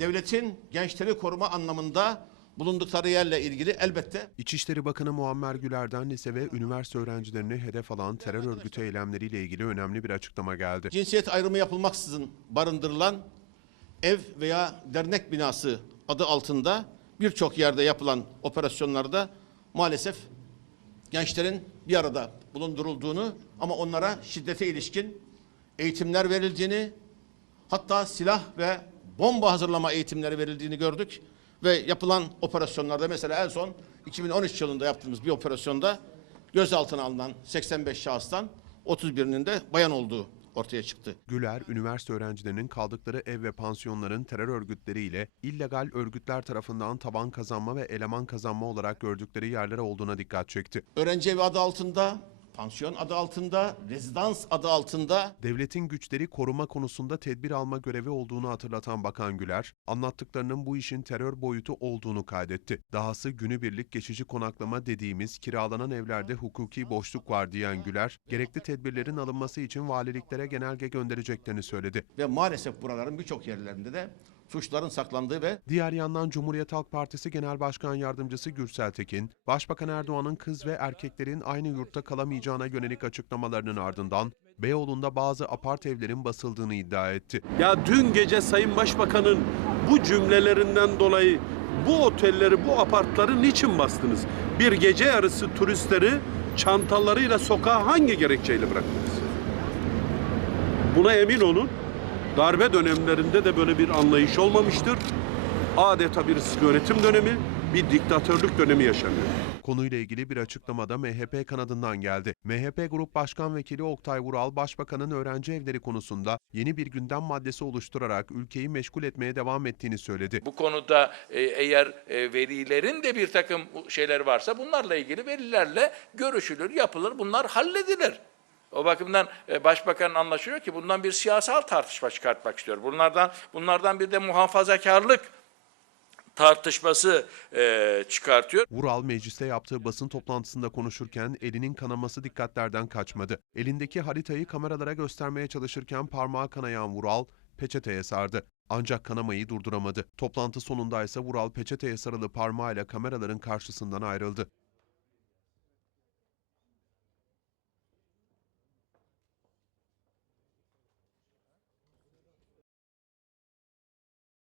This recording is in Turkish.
devletin gençleri koruma anlamında bulundukları yerle ilgili elbette İçişleri Bakanı Muammer Güler'den lise ve üniversite öğrencilerini hedef alan terör örgütü eylemleriyle ilgili önemli bir açıklama geldi. cinsiyet ayrımı yapılmaksızın barındırılan ev veya dernek binası adı altında birçok yerde yapılan operasyonlarda maalesef gençlerin bir arada bulundurulduğunu ama onlara şiddete ilişkin eğitimler verildiğini hatta silah ve bomba hazırlama eğitimleri verildiğini gördük ve yapılan operasyonlarda mesela en son 2013 yılında yaptığımız bir operasyonda gözaltına alınan 85 şahıstan 31'inin de bayan olduğu ortaya çıktı. Güler, üniversite öğrencilerinin kaldıkları ev ve pansiyonların terör örgütleriyle illegal örgütler tarafından taban kazanma ve eleman kazanma olarak gördükleri yerler olduğuna dikkat çekti. Öğrenci evi adı altında, pansiyon adı altında, rezidans adı altında Devletin güçleri koruma konusunda tedbir alma görevi olduğunu hatırlatan Bakan Güler, anlattıklarının bu işin terör boyutu olduğunu kaydetti. Dahası günübirlik geçici konaklama dediğimiz kiralanan evlerde hukuki boşluk var diyen Güler, gerekli tedbirlerin alınması için valiliklere genelge göndereceklerini söyledi. ve maalesef buraların birçok yerlerinde de suçların saklandığı ve Diğer yandan Cumhuriyet Halk Partisi Genel Başkan Yardımcısı Gürsel Tekin, Başbakan Erdoğan'ın kız ve erkeklerin aynı yurtta kalamayacağına yönelik açıklamalarının ardından Beyoğlu'nda bazı apart evlerin basıldığını iddia etti. Ya dün gece Sayın Başbakan'ın bu cümlelerinden dolayı bu otelleri, bu apartları niçin bastınız? Bir gece yarısı turistleri çantalarıyla sokağa hangi gerekçeyle bıraktınız? Buna emin olun. Darbe dönemlerinde de böyle bir anlayış olmamıştır. Adeta bir sıkı yönetim dönemi, bir diktatörlük dönemi yaşanıyor. Konuyla ilgili bir açıklamada MHP kanadından geldi. MHP Grup Başkan Vekili Oktay Vural, Başbakan'ın öğrenci evleri konusunda yeni bir gündem maddesi oluşturarak ülkeyi meşgul etmeye devam ettiğini söyledi. Bu konuda e, eğer e, velilerin de bir takım şeyler varsa bunlarla ilgili velilerle görüşülür, yapılır, bunlar halledilir. O bakımdan e, başbakan anlaşılıyor ki bundan bir siyasal tartışma çıkartmak istiyor. Bunlardan bunlardan bir de muhafazakarlık tartışması e, çıkartıyor. Vural mecliste yaptığı basın toplantısında konuşurken elinin kanaması dikkatlerden kaçmadı. Elindeki haritayı kameralara göstermeye çalışırken parmağı kanayan Vural peçeteye sardı. Ancak kanamayı durduramadı. Toplantı sonunda ise Vural peçeteye sarılı parmağıyla kameraların karşısından ayrıldı.